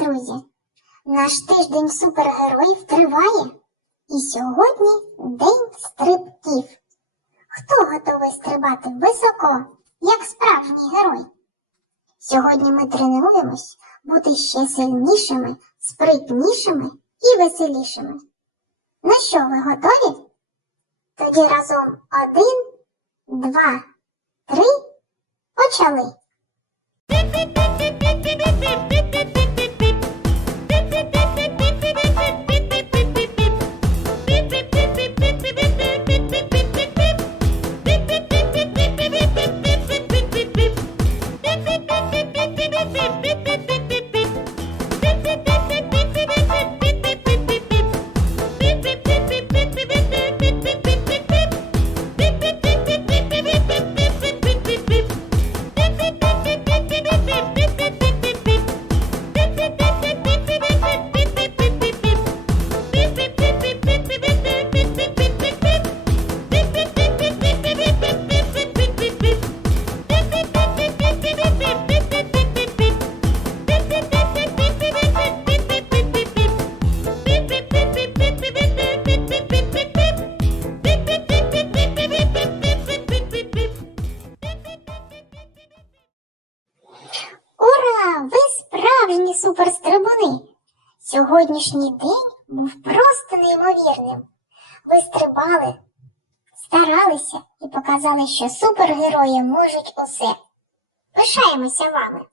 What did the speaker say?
друзі! Наш тиждень супергероїв триває. І сьогодні день стрибків. Хто готовий стрибати високо, як справжній герой? Сьогодні ми тренуємось бути ще сильнішими, спритнішими і веселішими. Ну що, ви готові? Тоді разом один, два, три, почали. Суперстрибуни! Сьогоднішній день був просто неймовірним. Ви стрибали, старалися і показали, що супергерої можуть усе. Пишаємося вами.